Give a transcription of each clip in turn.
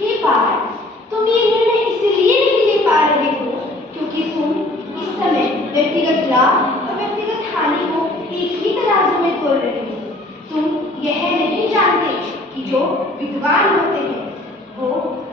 हे पार्थ, तुम ये निर्णय इसलिए नहीं ले पा रहे हो क्योंकि तुम इस समय व्यक्तिगत लाभ और व्यक्तिगत हानि को एक ही तराजू में तोल रहे हो। तुम यह नहीं जानते कि जो विद्वान होते हैं वो,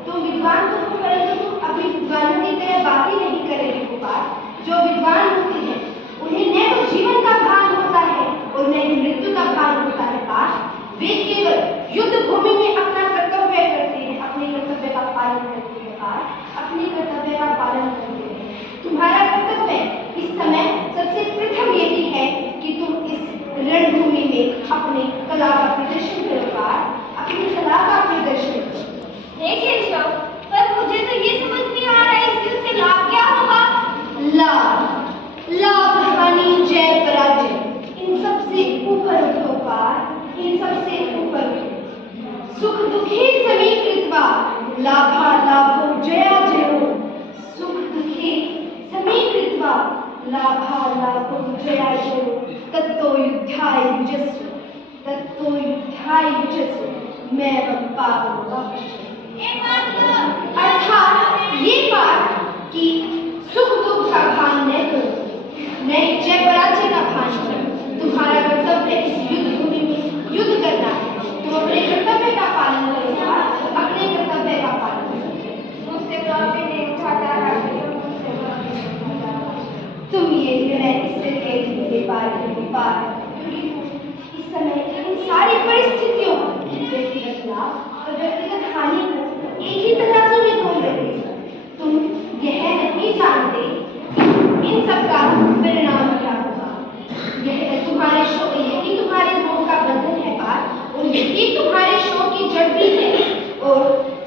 तुम विद्वान तो हो परंतु तुम अभी विद्वानों की तरह बातें नहीं कर रहे हो पार्थ। जो विद्वान होते हैं उन्हें न तो जीवन का भान होता है और न ही मृत्यु का भान होता है पार्थ। वे केवल युद्ध भूमि में अपना कर्तव्य करते हैं, अपने कर्तव्य का पालन करते हैं पार्थ, अपने कर्तव्य का पालन करते हैं। तुम्हारा कर्तव्य इस समय सबसे प्रथम यही है कि तुम इस रणभूमि में अपने कला का प्रदर्शन करो पार्थ, अपनी कला का प्रदर्शन करो। हे केशव, पर मुझे तो ये समझ नहीं आ रहा है इससे उससे लाभ क्या होगा? लाभ हानि जय पराजय इन सबसे ऊपर उठो पार्थ, इन सबसे ऊपर उठो। सुख दुखे समीकृत्वा लाभा लाभो जया जयो। सुख दुखे समीकृत्वा लाभा लाभो जया जयो। तत्तो युद्धाय युजस्व, तत्तो युद्धाय युजस्व मैवं पावं भविष्यामि। अर्थात ये बात कि सुख दुख का भान न करो, न जय पराजय का भान करो। तुम्हारा कर्तव्य इस युद्ध भूमि में युद्ध करना है। तुम अपने कर्तव्य का पालन करो, अपने कर्तव्य का पालन करो। मुझसे तो अभी नहीं उठा जा रहा है। तुम ये निर्णय इसलिए नहीं ले पा रहे हो पार्थ क्योंकि तुम इस समय इन सारी परिस्थितियों व्यक्तिगत लाभ और व्यक्तिगत हानि को एक ही तराजू में तोल रहे हो। तुम यह नहीं जानते इन सब का परिणाम क्या होगा। यह तुम्हारे शोक, यही तुम्हारे मोह का बंधन है पार्थ, और यही तुम्हारे शोक की जड़ भी है। और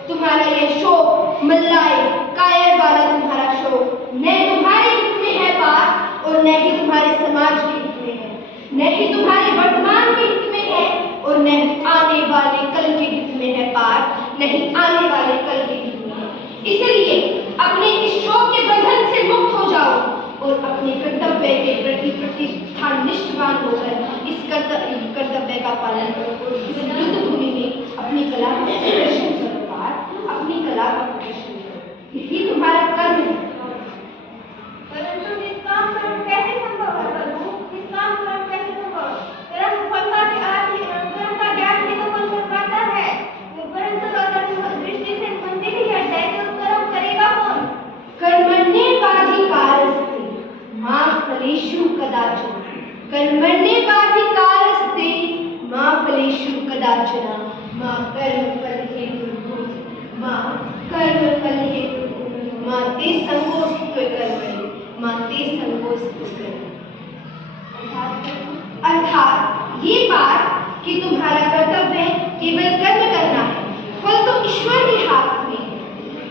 तुम्हारा यह शोक मल्लाय कायर वाला तुम्हारा शोक न तुम्हारे हित में है पार्थ, और न ही तुम्हारे समाज के हित में है, न ही तुम्हारे वर्तमान के हित में है, और न ही आने वाले कल के हित में है पार्थ, नहीं आने वाले कल के हित में है। इसलिए अपने इस शोक के बंधन से मुक्त हो जाओ और अपने कर्तव्य के प्रति प्रतिष्ठान निष्ठवान होकर इस कर्तव्य का पालन करो और इस युद्ध भूमि में अपनी कला का प्रदर्शन करो पार्थ, अपनी कला का प्रदर्शन करो। यही तुम्हारा कर्म है। परंतु निष्काम कर्म कैसे संभव है प्रभु? निष्काम कर्म कैसे संभव? कर्म फलता के आदि कर्म का ज्ञान ही तो फल करवाता है। परंतु अगर दृष्टि से मंदिर ही हट जाए तो कर्म करेगा कौन? कर्मण्येवाधिकारस्ते मा फलेषु कदाचन। कर्मण्येवाधिकारस्ते मा फलेषु कदाचन। मा कर्मफल हेतुर्भूः, मा कर्मफल हेतुर्भूः, मा ते संगोऽस्त्व कर्मणि, मा ते संगोऽस्त्व कर्मणि। अर्थात ये बात कि तुम्हारा कर्तव्य केवल कर्म करना है, फल तो ईश्वर के हाथ में है,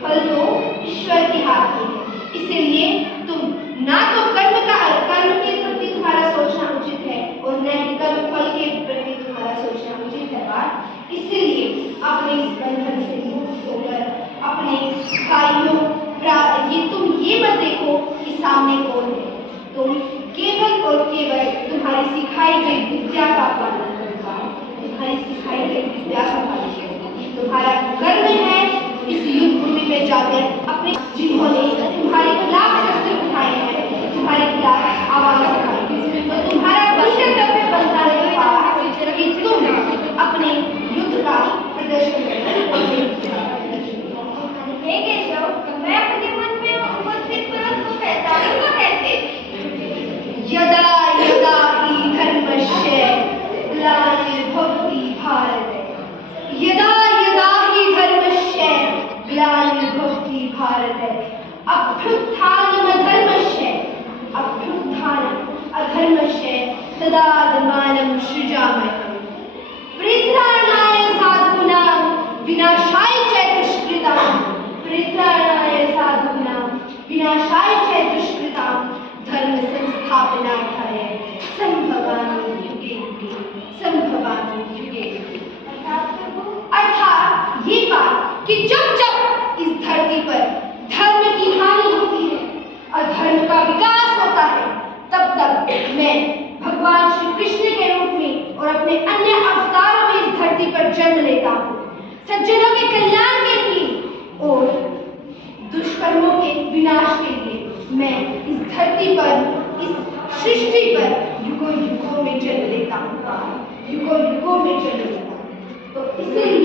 फल तो ईश्वर के हाथ में है। इसलिए तुम ना तो कर्म के प्रति तुम्हारा सोचना उचित है और न ही कर्म फल के प्रति तुम्हारा सोचना उचित है पार्थ। इसलिए अपने इस बंधन से मुक्त होकर अपने भाइयों ये तुम ये मत देखो कि सामने कौन है, तुम केवल और केवल तुम्हारी सिखाई गई विद्या का पालन करो, तुम्हारी सिखाई गई विद्या का पालन करो। तुम्हारा कर्म है इस युद्ध भूमि में जाकर अपने जिन्होंने तुम्हारे खिलाफ शस्त्र उठाए हैं, तुम्हारे खिलाफ आवाज उठाई है, तो तुम्हारा कर्तव्य बनता है कि तुम अपने युद्ध का प्रदर्शन करो। हे केशव, मैं अपने मन में उपस्थित परत को पहचानूंगा कैसे? यदा यदा हि धर्मस्य ग्लानिर्भवति भारत, यदा यदा हि धर्मस्य ग्लानिर्भवति भारत, अभ्युत्थानमधर्मस्य अधर्मस्य तदात्मानं सृजाम्यहम्। परित्राणाय साधूनां विनाशाय च दुष्कृतां, परित्राणाय साधूनां विनाशाय च दुष्कृतां धर्म संस्थापनार्थाय संभवामि युगे युगे, संभवामि युगे युगे। अर्थात ये बात कि जब जब इस धरती पर धर्म की हानि होती है और धर्म का विकास होता है, तब तब मैं भगवान श्री कृष्ण के रूप में और अपने अन्य अवतारों में इस धरती पर जन्म लेता हूँ, सज्जनों के कल्याण के लिए और दुष्कर्मों के विनाश के लिए मैं इस धरती पर, इस सृष्टि पर युगों युगों में जन्म लेता हूँ, युगों युगों में जन्म लेता हूँ। तो इसलिए